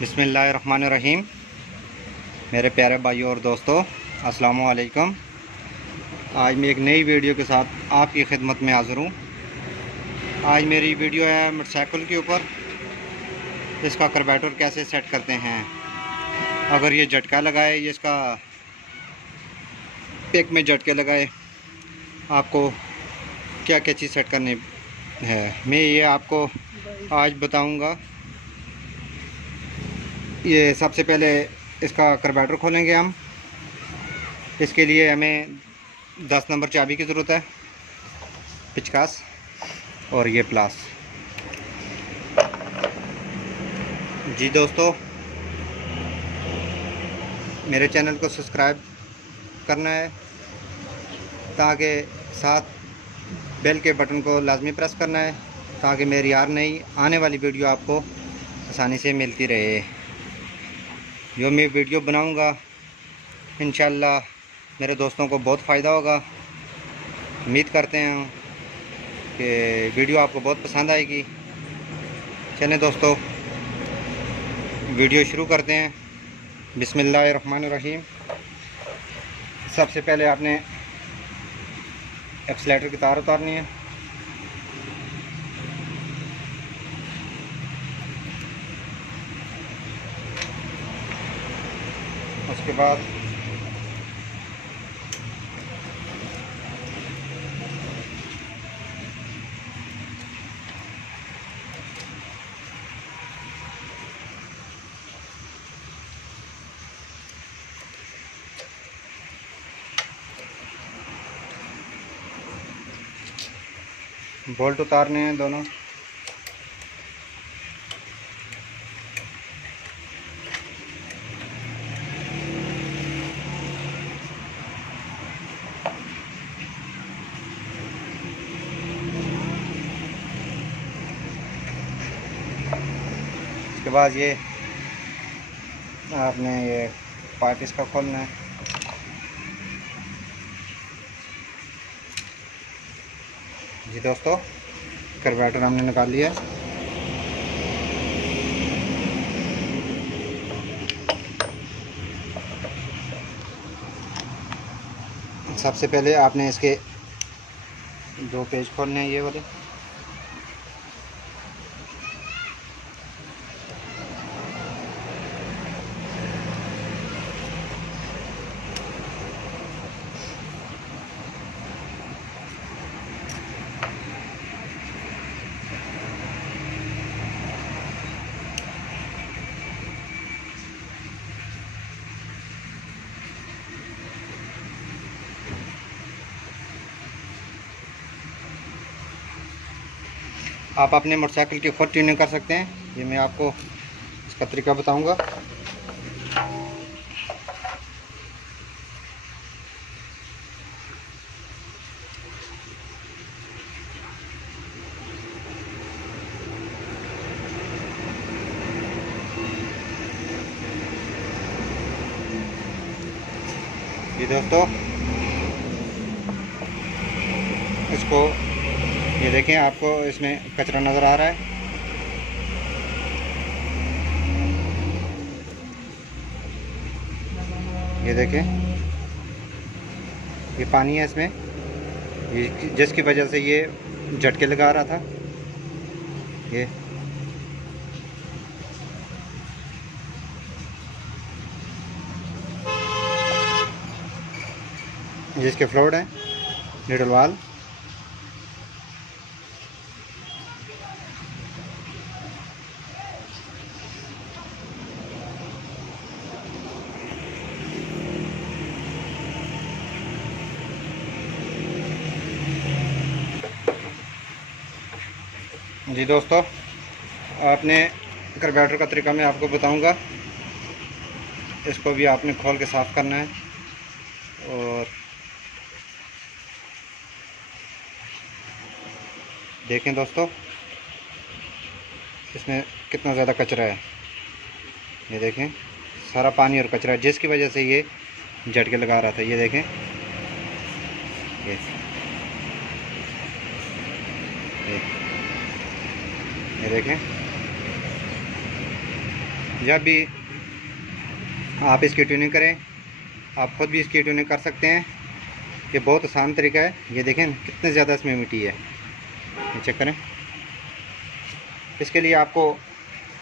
बिस्मिल्लाहिर्रहमानिर्रहीम। मेरे प्यारे भाइयों और दोस्तों, अस्सलामु अलैकुम। आज मैं एक नई वीडियो के साथ आपकी खिदमत में हाज़िर हूँ। आज मेरी वीडियो है मोटरसाइकिल के ऊपर, इसका कार्बोरेटर कैसे सेट करते हैं। अगर ये झटका लगाए, ये इसका पेक में झटके लगाए, आपको क्या क्या चीज़ सेट करनी है, मैं ये आपको आज बताऊँगा। ये सबसे पहले इसका कार्बोरेटर खोलेंगे हम। इसके लिए हमें 10 नंबर चाबी की ज़रूरत है, पिचकास और ये प्लास। जी दोस्तों, मेरे चैनल को सब्सक्राइब करना है, ताकि साथ बेल के बटन को लाजमी प्रेस करना है, ताकि मेरी हर नई आने वाली वीडियो आपको आसानी से मिलती रहे। जो मैं वीडियो बनाऊंगा इंशाल्लाह मेरे दोस्तों को बहुत फ़ायदा होगा। उम्मीद करते हैं कि वीडियो आपको बहुत पसंद आएगी। चलें दोस्तों, वीडियो शुरू करते हैं। बिस्मिल्लाहिर्रहमानिर्रहीम। सबसे पहले आपने एक्सीलेटर की तार उतारनी है। उसके बाद बोल्ट उतारने हैं दोनों। उसके बाद ये आपने ये पार्ट इसका खोलना है। जी दोस्तों, कार्बोरेटर हमने निकाल लिया। सबसे पहले आपने इसके दो पेज खोलने हैं, ये वाले। आप अपने मोटरसाइकिल की खुद ट्यूनिंग कर सकते हैं। ये मैं आपको इसका तरीका बताऊंगा। ये दोस्तों, इसको ये देखें, आपको इसमें कचरा नज़र आ रहा है। ये देखें, ये पानी है इसमें, ये जिसकी वजह से ये झटके लगा रहा था। ये जिसके फ्लोर है निडल वाल। जी दोस्तों, आपने कार्बोरेटर का तरीका मैं आपको बताऊंगा। इसको भी आपने खोल के साफ़ करना है। और देखें दोस्तों, इसमें कितना ज़्यादा कचरा है। ये देखें, सारा पानी और कचरा, जिसकी वजह से ये झटके लगा रहा था। ये देखें, ये देखें, जब भी आप इसकी ट्यूनिंग करें, आप खुद भी इसकी ट्यूनिंग कर सकते हैं। ये बहुत आसान तरीका है। ये देखें कितने ज़्यादा इसमें मिट्टी है, ये चेक करें। इसके लिए आपको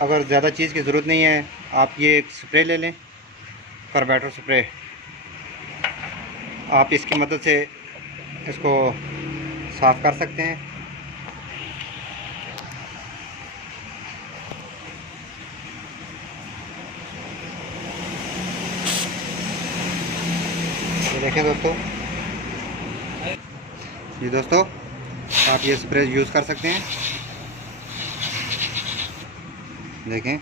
अगर ज़्यादा चीज़ की ज़रूरत नहीं है, आप ये एक स्प्रे ले लें, कार्बेटर स्प्रे। आप इसकी मदद से इसको साफ़ कर सकते हैं। ये देखें दोस्तों, जी दोस्तों, आप ये स्प्रे यूज़ कर सकते हैं। देखें,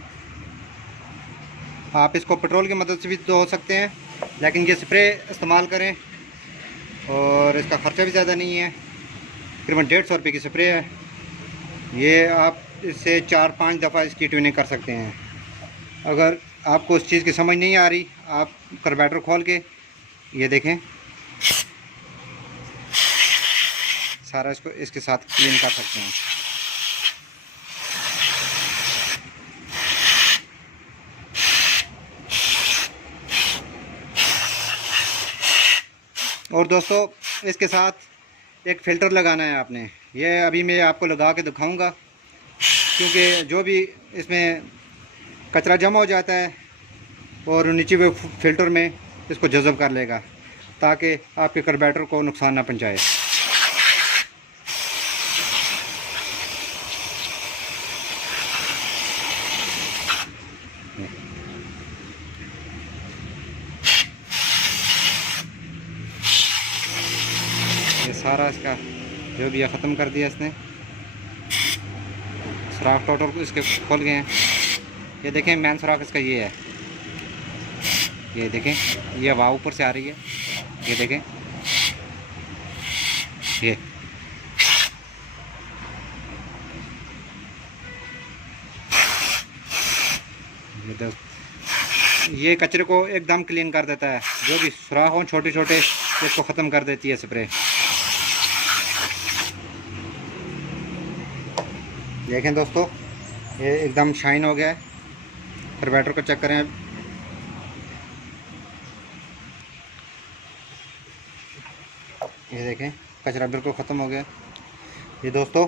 आप इसको पेट्रोल की मदद से भी धो सकते हैं, लेकिन ये स्प्रे इस्तेमाल करें। और इसका ख़र्चा भी ज़्यादा नहीं है, तकरीबन 150 रुपये की स्प्रे है। ये आप इससे 4-5 दफ़ा इसकी ट्यूनिंग कर सकते हैं। अगर आपको उस चीज़ की समझ नहीं आ रही, आप कार्बेटर खोल के ये देखें, सारा इसको इसके साथ क्लीन कर सकते हैं। और दोस्तों, इसके साथ एक फ़िल्टर लगाना है आपने। ये अभी मैं आपको लगा के दिखाऊंगा, क्योंकि जो भी इसमें कचरा जमा हो जाता है और नीचे वो फ़िल्टर में इसको जज़ब कर लेगा, ताकि आपके कार्बेटर को नुकसान ना पहुंचाए। ये सारा इसका जो भी है ख़त्म कर दिया इसने। सुराख टोटल इसके खोल गए हैं। ये देखें, मेन सुराख इसका ये है। ये देखें, ये हवा ऊपर से आ रही है। ये देखें, ये कचरे को एकदम क्लीन कर देता है। जो भी सुराख हो छोटे छोटे, इसको ख़त्म कर देती है स्प्रे। देखें दोस्तों, ये एकदम शाइन हो गया है। कार्बेटर को चेक करें। ये देखें, कचरा बिल्कुल ख़त्म हो गया। ये दोस्तों,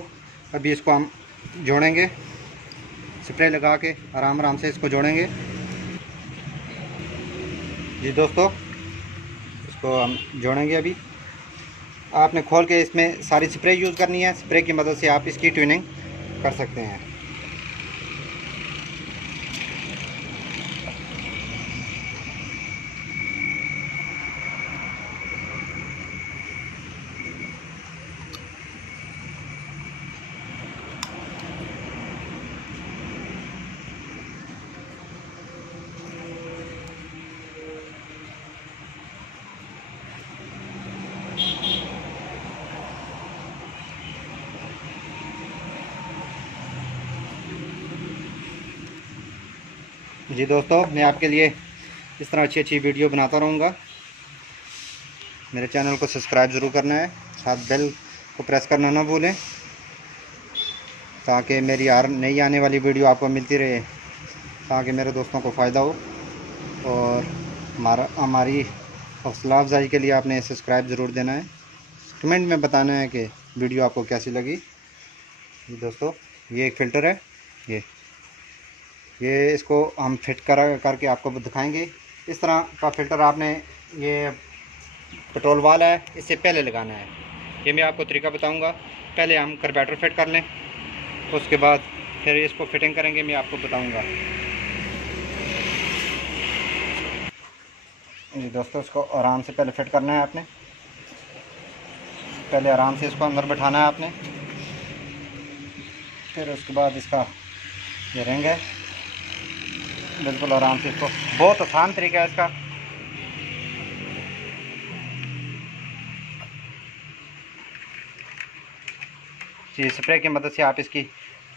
अभी इसको हम जोड़ेंगे, स्प्रे लगा के आराम आराम से इसको जोड़ेंगे। जी दोस्तों, इसको हम जोड़ेंगे। अभी आपने खोल के इसमें सारी स्प्रे यूज़ करनी है। स्प्रे की मदद से आप इसकी ट्यूनिंग कर सकते हैं। जी दोस्तों, मैं आपके लिए इस तरह अच्छी अच्छी वीडियो बनाता रहूँगा। मेरे चैनल को सब्सक्राइब ज़रूर करना है, साथ बेल को प्रेस करना ना भूलें, ताकि मेरी नई आने वाली वीडियो आपको मिलती रहे, ताकि मेरे दोस्तों को फ़ायदा हो। और हमारी हौसला अफजाई के लिए आपने सब्सक्राइब ज़रूर देना है। कमेंट में बताना है कि वीडियो आपको कैसी लगी। जी दोस्तों, ये एक फ़िल्टर है। ये इसको हम फिट करके आपको दिखाएंगे। इस तरह का फ़िल्टर आपने, ये पेट्रोल वाला है, इससे पहले लगाना है। ये मैं आपको तरीका बताऊंगा। पहले हम कार्बेटर फिट कर लें, तो उसके बाद फिर इसको फिटिंग करेंगे, मैं आपको बताऊंगा। जी दोस्तों, इसको आराम से पहले फिट करना है आपने। पहले आराम से इसको अंदर बैठाना है आपने, फिर उसके बाद इसका ये रिंग है, बिल्कुल आराम से इसको, बहुत आसान तरीका है इसका। जी, स्प्रे की मदद से आप इसकी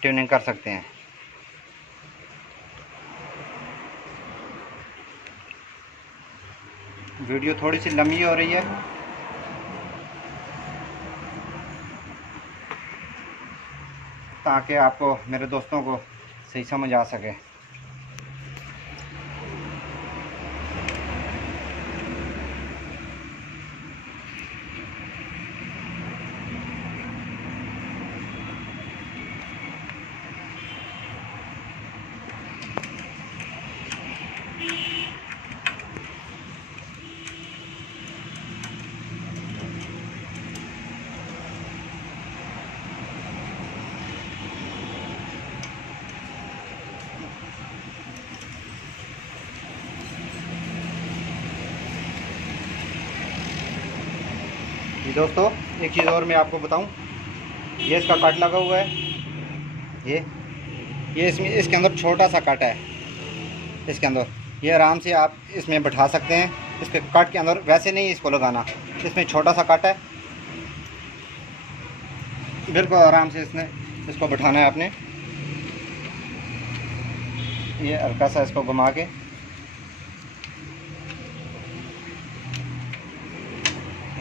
ट्यूनिंग कर सकते हैं। वीडियो थोड़ी सी लंबी हो रही है, ताकि आपको, मेरे दोस्तों को सही समझ आ सके। जी दोस्तों, एक चीज़ और मैं आपको बताऊं, ये इसका कट लगा हुआ है। ये इसमें इसके अंदर छोटा सा कट है। इसके अंदर ये आराम से आप इसमें बैठा सकते हैं। इसके कट के अंदर वैसे नहीं इसको लगाना, इसमें छोटा सा कट है। बिल्कुल आराम से इसको बैठाना है आपने। ये हल्का सा इसको घुमा के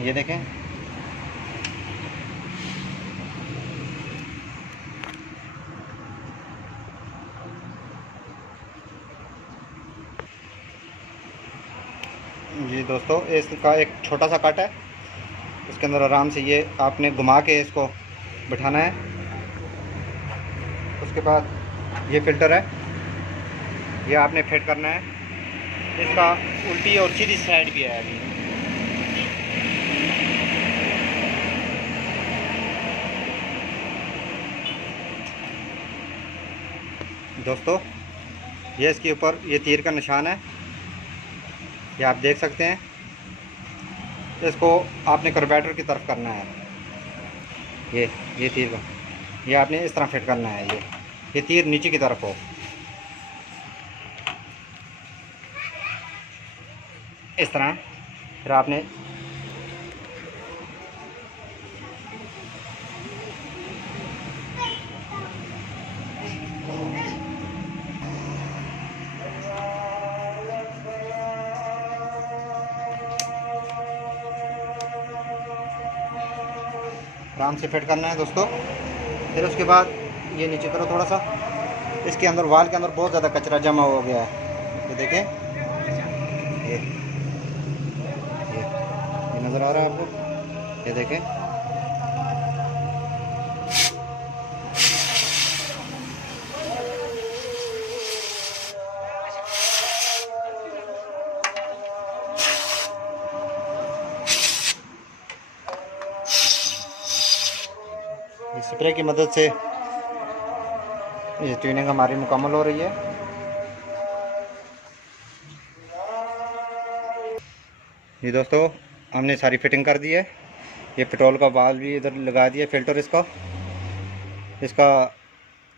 ये देखें, जी दोस्तों, इसका एक छोटा सा कट है। इसके अंदर आराम से ये आपने घुमा के इसको बिठाना है। उसके बाद ये फ़िल्टर है, ये आपने फिट करना है। इसका उल्टी और सीधी साइड भी है अभी। दोस्तों, ये इसके ऊपर ये तीर का निशान है, ये आप देख सकते हैं। इसको आपने कार्बोरेटर की तरफ करना है। ये तीर का ये आपने इस तरह फिट करना है। ये तीर नीचे की तरफ हो, इस तरह। फिर आपने आराम से फिट करना है दोस्तों। फिर उसके बाद ये नीचे करो थोड़ा सा। इसके अंदर वाल के अंदर बहुत ज़्यादा कचरा जमा हो गया है। ये देखें, ये नज़र आ रहा है आपको। ये देखें, स्प्रे की मदद से ये ट्यूनिंग हमारी मुकम्मल हो रही है। ये दोस्तों, हमने सारी फिटिंग कर दी है। ये पेट्रोल का वाल्व भी इधर लगा दिया, फ़िल्टर इसका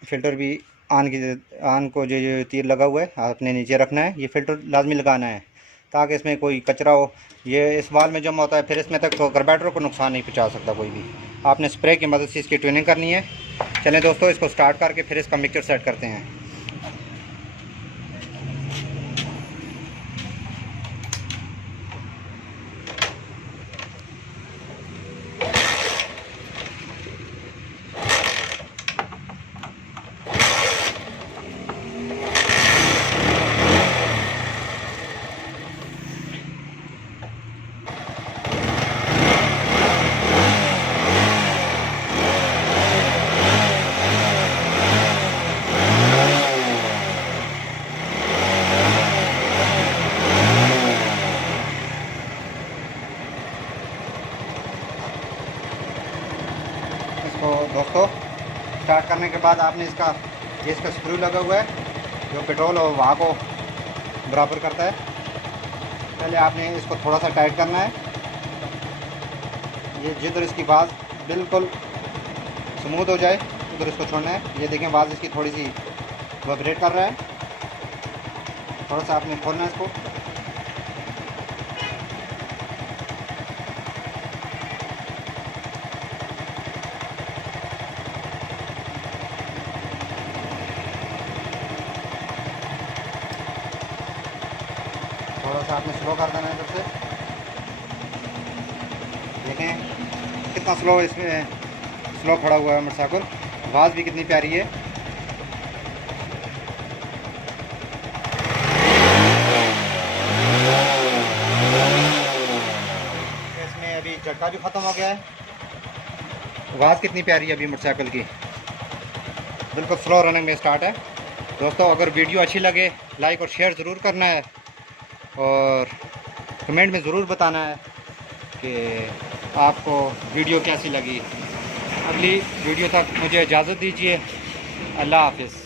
फ़िल्टर भी आन को जो तीर लगा हुआ है आपने नीचे रखना है। ये फ़िल्टर लाजमी लगाना है ताकि इसमें कोई कचरा हो, ये इस वाल में जमा होता है, फिर इसमें तक तो कार्बोरेटर को नुकसान नहीं पहुंचा सकता कोई भी। आपने स्प्रे की मदद से इसकी ट्यूनिंग करनी है। चलें दोस्तों, इसको स्टार्ट करके फिर इसका मिक्सर सेट करते हैं। तो दोस्तों, स्टार्ट करने के बाद आपने इसका स्क्रू लगा हुआ है जो पेट्रोल और हवा को बराबर करता है। पहले आपने इसको थोड़ा सा टाइट करना है। ये जिधर इसकी आवाज़ बिल्कुल स्मूथ हो जाए उधर इसको छोड़ना है। ये देखें, आवाज़ इसकी थोड़ी सी वाइब्रेट कर रहा है। थोड़ा सा आपने खोलना है इसको। थोड़ा सा आपने स्लो कर देना है इधर से। देखें कितना स्लो खड़ा हुआ है मोटरसाइकिल। आवाज़ भी कितनी प्यारी है। इसमें अभी झटका भी ख़त्म हो गया है। आवाज़ कितनी प्यारी है अभी मोटरसाइकिल की, बिल्कुल स्लो रनिंग में स्टार्ट है। दोस्तों, अगर वीडियो अच्छी लगे लाइक और शेयर ज़रूर करना है और कमेंट में ज़रूर बताना है कि आपको वीडियो कैसी लगी। अगली वीडियो तक मुझे इजाज़त दीजिए। अल्लाह हाफ़िज़।